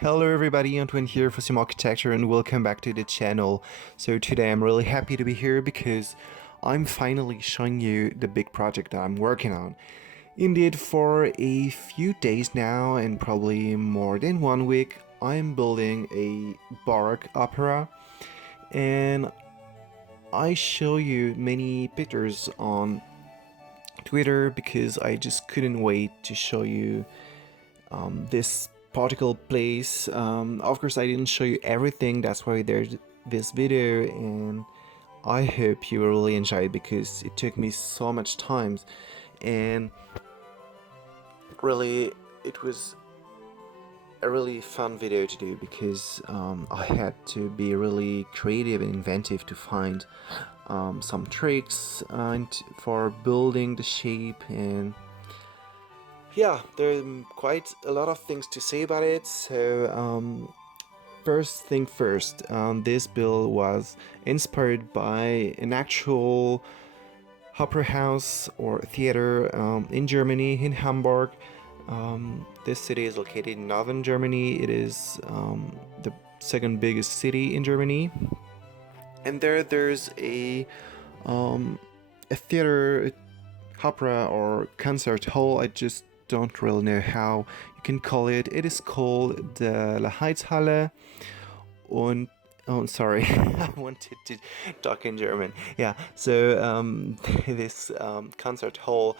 Hello everybody, Antoine here for Simarchitecture and welcome back to the channel. So today I'm really happy to be here because I'm finally showing you the big project that I'm working on. Indeed, for a few days now and probably more than 1 week, I'm building a Baroque opera, and I show you many pictures on Twitter because I just couldn't wait to show you this particle place. Of course, I didn't show you everything, that's why there's this video, and I hope you will really enjoy it because it took me so much time, and really, it was a really fun video to do because I had to be really creative and inventive to find some tricks for building the shape, and yeah, there are quite a lot of things to say about it. So first thing first, this build was inspired by an actual opera house or theater in Germany, in Hamburg. This city is located in northern Germany. It is the second biggest city in Germany, and there's a theater, opera or concert hall. I just don't really know how you can call it. It is called the Leithalle. Und oh, sorry, I wanted to talk in German. Yeah, so this concert hall,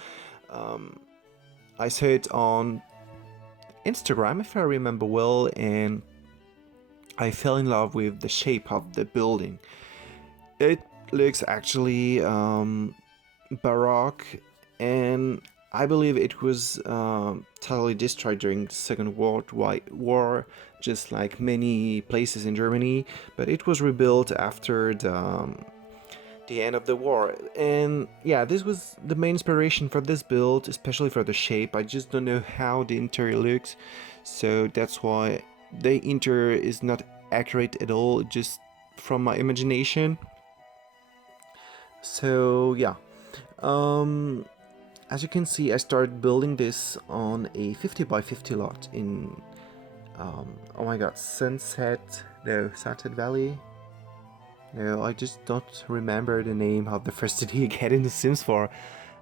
I saw it on Instagram, if I remember well, and I fell in love with the shape of the building. It looks actually Baroque, and I believe it was totally destroyed during the Second World War, just like many places in Germany, but it was rebuilt after the end of the war. And yeah, this was the main inspiration for this build, especially for the shape. I just don't know how the interior looks, so that's why the interior is not accurate at all, just from my imagination. So yeah, as you can see, I started building this on a 50 by 50 lot in, oh my god, Sunset Valley? No, I just don't remember the name of the first city you get in The Sims 4.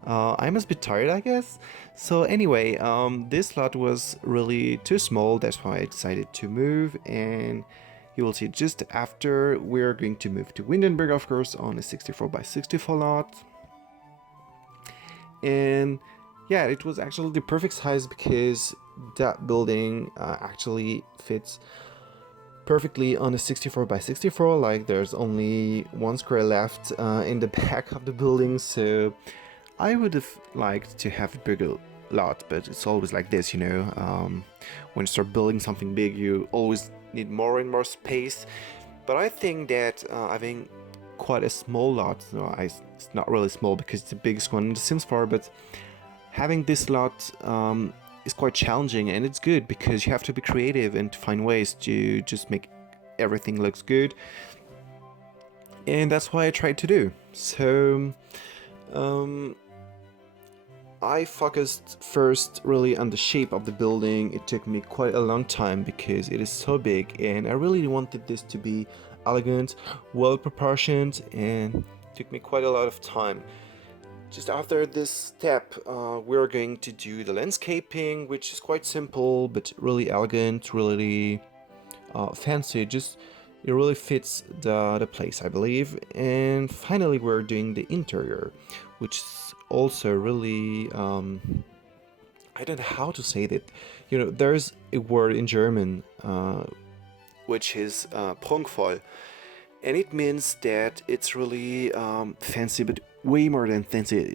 I must be tired, I guess. So anyway, this lot was really too small, that's why I decided to move, and you will see just after we're going to move to Windenburg, of course, on a 64 by 64 lot. And yeah, it was actually the perfect size because that building actually fits perfectly on a 64 by 64. Like, there's only one square left in the back of the building, so I would have liked to have a bigger lot, but it's always like this, you know. When you start building something big, you always need more and more space. But I think that having quite a small lot, no, it's not really small because it's the biggest one in The Sims 4, but having this lot is quite challenging, and it's good because you have to be creative and to find ways to just make everything looks good, and that's what I tried to do. So I focused first really on the shape of the building. It took me quite a long time because it is so big, and I really wanted this to be elegant, well proportioned, and took me quite a lot of time. Just after this step, we're going to do the landscaping, which is quite simple but really elegant, really fancy. Just it really fits the place, I believe. And finally, we're doing the interior, which is also really I don't know how to say that. You know, there's a word in German which is prunkvoll, and it means that it's really fancy, but way more than fancy.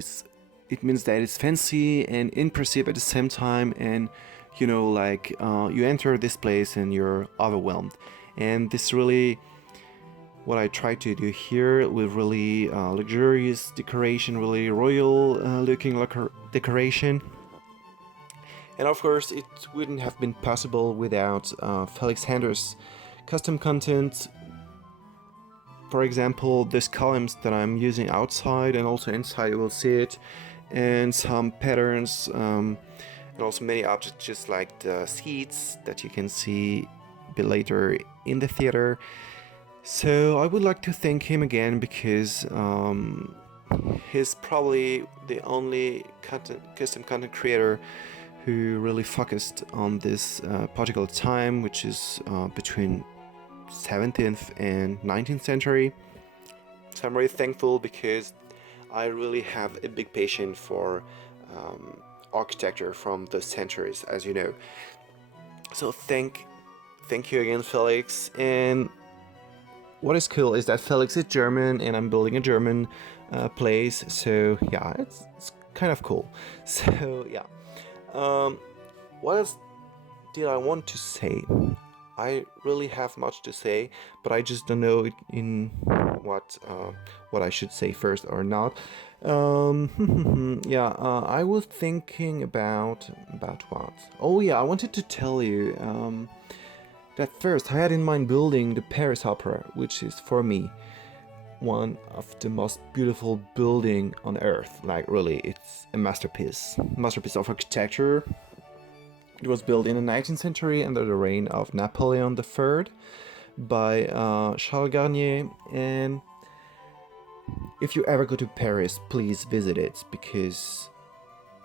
It means that it's fancy and impressive at the same time, and you know, like you enter this place and you're overwhelmed. And this really what I try to do here with really luxurious decoration, really royal looking decoration. And of course, it wouldn't have been possible without Felix Hender's custom content. For example, these columns that I'm using outside and also inside, you will see it, and some patterns, and also many objects just like the seats that you can see bit later in the theater. So I would like to thank him again because he's probably the only custom content creator who really focused on this particular time, which is between 17th and 19th century. So I'm really thankful because I really have a big passion for architecture from those centuries, as you know. So thank you again, Felix. And what is cool is that Felix is German, and I'm building a German place. So yeah, it's kind of cool. So yeah, what else did I want to say? I really have much to say, but I just don't know in what I should say first or not. Yeah, I was thinking about what? Oh yeah, I wanted to tell you that first I had in mind building the Paris Opera, which is for me one of the most beautiful building on earth. Like really, it's a masterpiece of architecture. It was built in the 19th century under the reign of Napoleon III by Charles Garnier. And if you ever go to Paris, please visit it because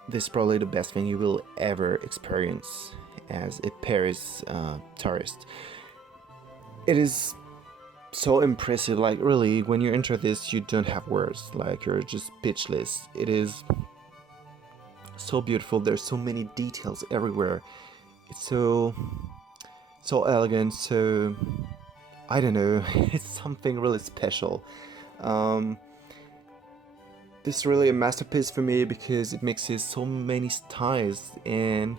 this is probably the best thing you will ever experience as a Paris tourist. It is so impressive, like really, when you enter this, you don't have words, like you're just speechless. It is so beautiful. There's so many details everywhere. It's so elegant. So I don't know. It's something really special. This is really a masterpiece for me because it mixes so many styles and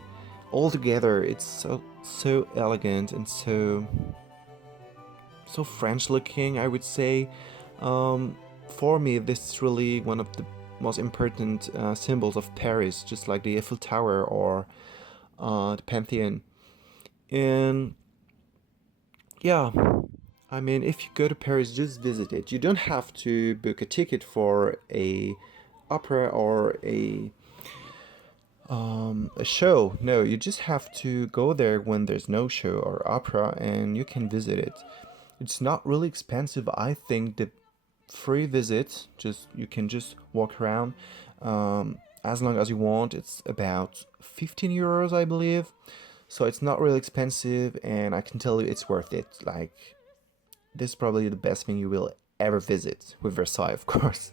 all together it's so elegant and so French looking, I would say. For me, this is really one of the most important symbols of Paris, just like the Eiffel Tower or the Pantheon. And yeah, I mean, if you go to Paris, just visit it. You don't have to book a ticket for a opera or a show. No, you just have to go there when there's no show or opera, and you can visit it. It's not really expensive. I think the free visit, just you can just walk around as long as you want. It's about 15 euros, I believe. So it's not really expensive, and I can tell you it's worth it. Like, this is probably the best thing you will ever visit, with Versailles, of course.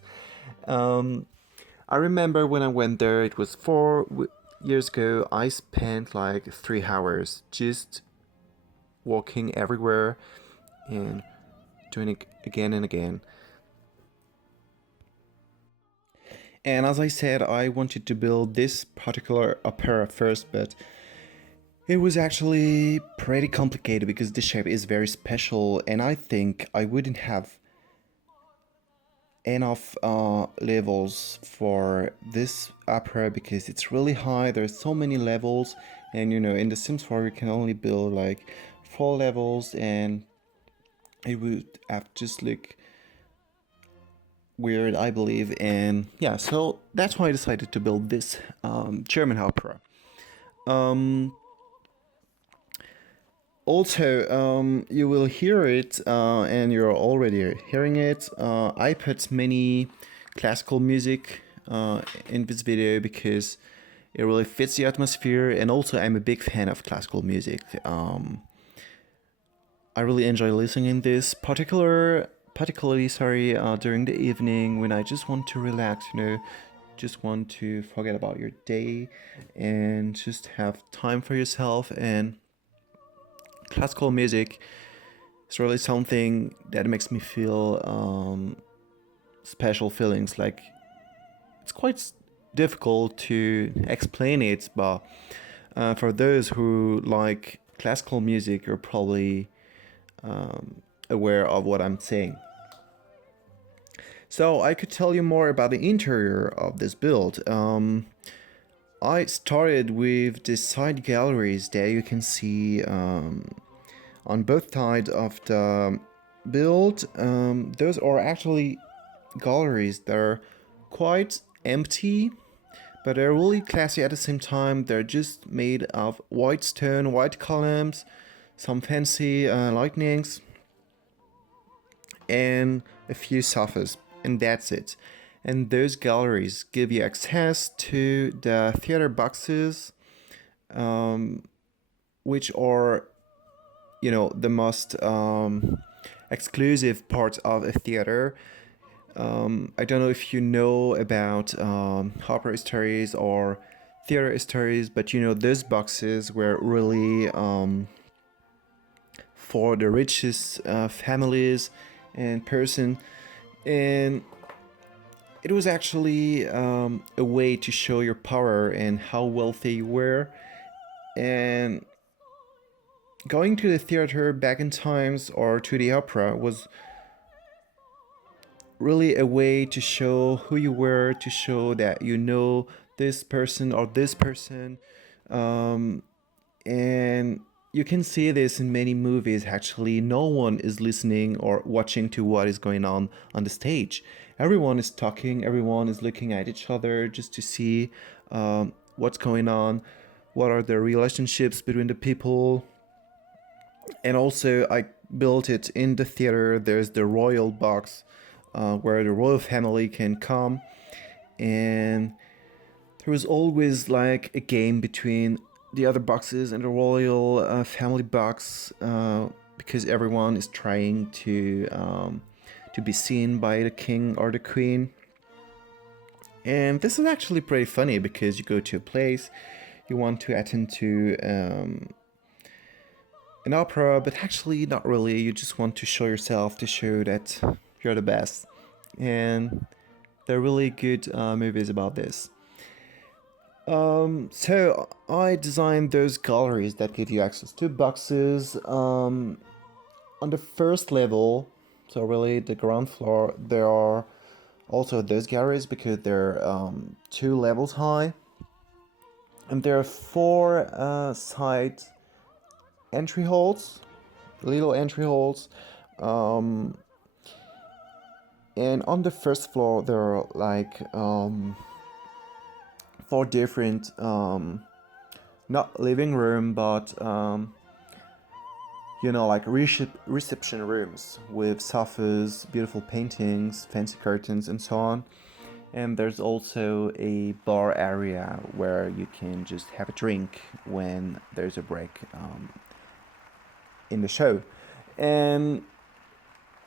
I remember when I went there, it was 4 years ago. I spent like 3 hours just walking everywhere and doing it again and again. And as I said, I wanted to build this particular opera first, but it was actually pretty complicated because the shape is very special, and I think I wouldn't have enough levels for this opera because it's really high. There's so many levels, and you know, in the Sims 4 you can only build like 4 levels, and it would have just like weird, I believe. And yeah, so that's why I decided to build this German opera. Also, you will hear it, and you're already hearing it. I put many classical music in this video because it really fits the atmosphere, and also I'm a big fan of classical music. I really enjoy listening this particularly during the evening when I just want to relax, you know, just want to forget about your day and just have time for yourself. And classical music is really something that makes me feel special feelings. Like, it's quite difficult to explain it, but for those who like classical music, you're probably aware of what I'm saying. So I could tell you more about the interior of this build. I started with the side galleries that you can see on both sides of the build. Those are actually galleries that are quite empty, but they're really classy at the same time. They're just made of white stone, white columns, some fancy lightnings, and a few sofas, and that's it. And those galleries give you access to the theater boxes, which are, the most exclusive part of a theater. I don't know if you know about opera stories or theater stories, but those boxes were really for the richest families and person, and it was actually a way to show your power and how wealthy you were. And going to the theater back in times or to the opera was really a way to show who you were, to show that this person or this person. And you can see this in many movies. Actually, no one is listening or watching to what is going on the stage. Everyone is talking, everyone is looking at each other just to see what's going on, what are the relationships between the people. And also, I built it in the theater. There's the royal box where the royal family can come, and there was always like a game between the other boxes and the royal family box, because everyone is trying to be seen by the king or the queen. And this is actually pretty funny because you go to a place, you want to attend to an opera, but actually not really. You just want to show yourself, to show that you're the best. And there are really good movies about this. So I designed those galleries that give you access to boxes. On the first level, so really the ground floor, there are also those galleries because they're 2 levels high. And there are 4 side entry halls, little entry halls. And on the first floor, there are like 4 different, not living room, but like reception rooms with sofas, beautiful paintings, fancy curtains, and so on. And there's also a bar area where you can just have a drink when there's a break in the show. And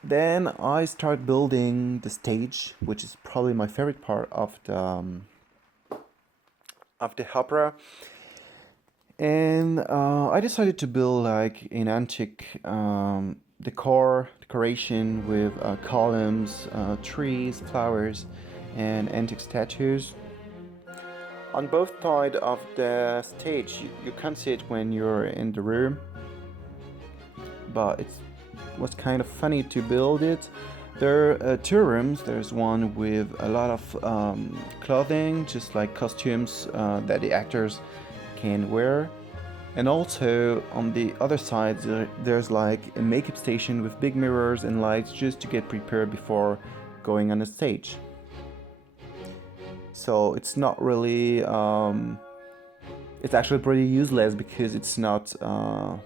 then I start building the stage, which is probably my favorite part of the opera. And I decided to build like an antique decoration with columns, trees, flowers, and antique statues. On both sides of the stage, you can't see it when you're in the room, but it was kind of funny to build it. There are 2 rooms. There's one with a lot of clothing, just like costumes that the actors can wear. And also on the other side, there's like a makeup station with big mirrors and lights just to get prepared before going on the stage. So it's not really, it's actually pretty useless because it's not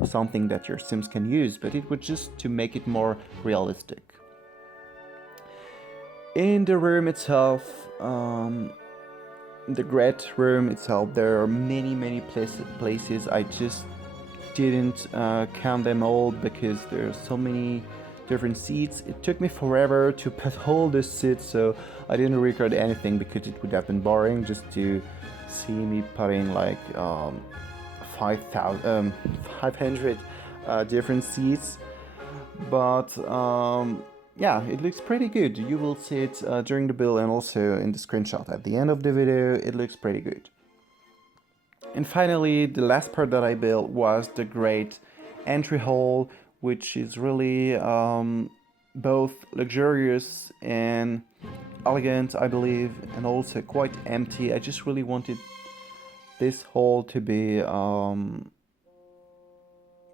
something that your Sims can use, but it was just to make it more realistic. In the room itself, the great room itself, there are many places. I just didn't count them all because there are so many different seats. It took me forever to put all the seats, so I didn't record anything because it would have been boring just to see me putting like 500 different seats. But yeah, it looks pretty good. You will see it during the build and also in the screenshot at the end of the video. It looks pretty good. And finally, the last part that I built was the great entry hall, which is really both luxurious and elegant, I believe, and also quite empty. I just really wanted this hall to be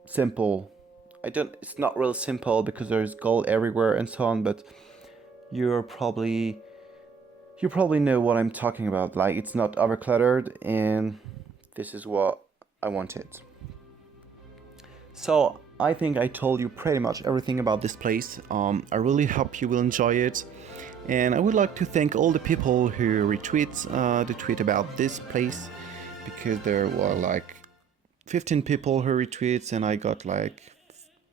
simple. It's not real simple because there's gold everywhere and so on, but you probably know what I'm talking about. Like, it's not overcluttered, and this is what I wanted. So I think I told you pretty much everything about this place. I really hope you will enjoy it. And I would like to thank all the people who retweet the tweet about this place, because there were like 15 people who retweets and I got like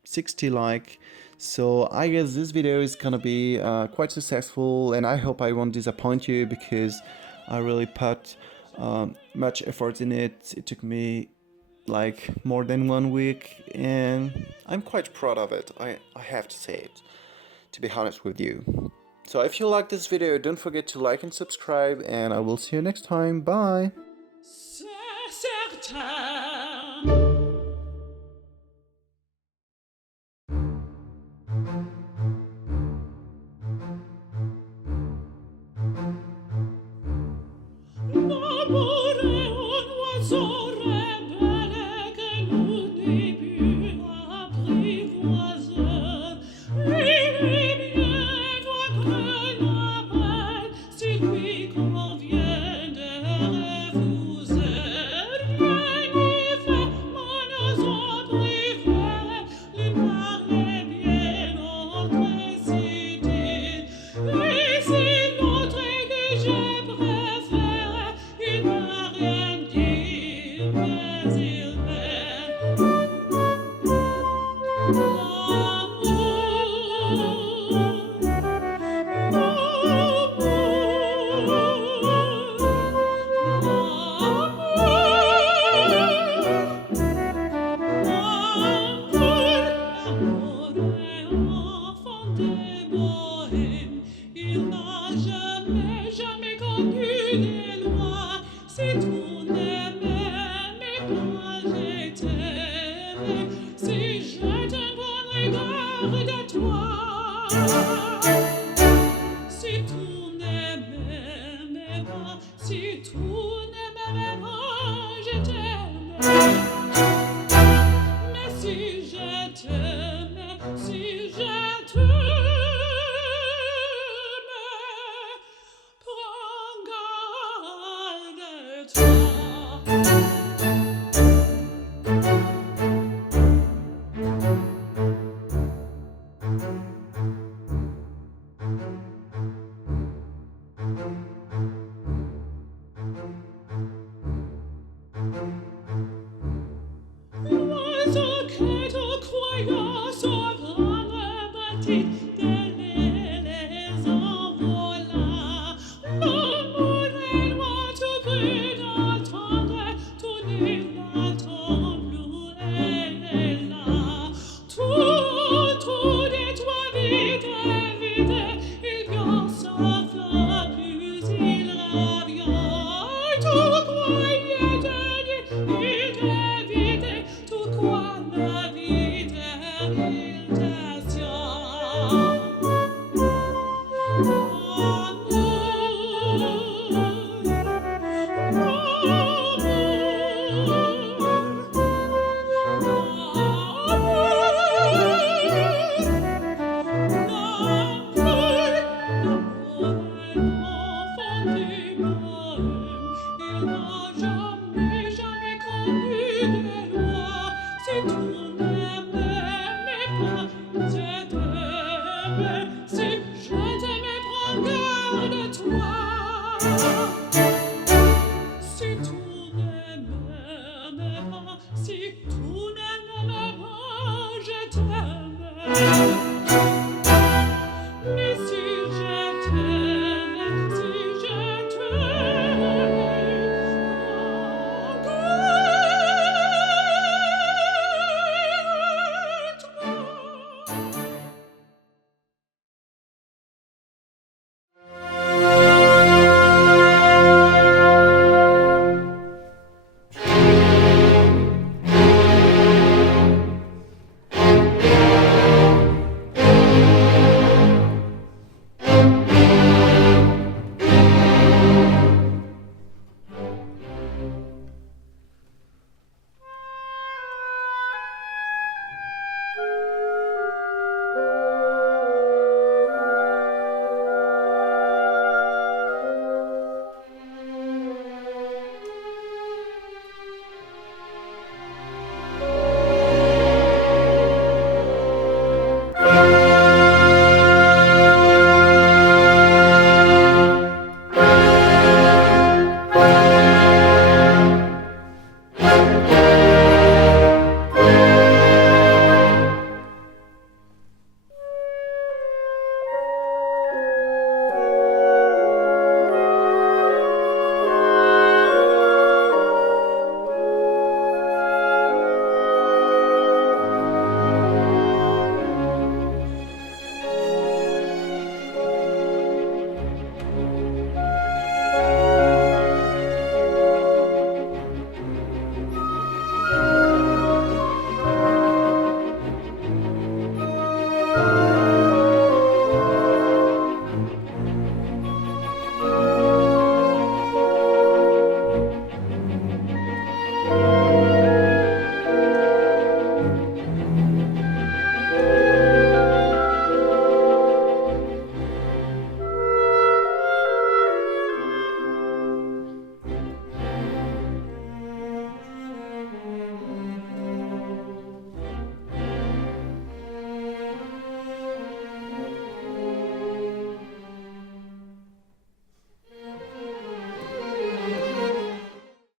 60 like. So I guess this video is gonna be quite successful, and I hope I won't disappoint you, because I really put much effort in it. It took me like more than 1 week, and I'm quite proud of it. I have to say it, to be honest with you. So if you like this video, don't forget to like and subscribe, and I will see you next time. Bye!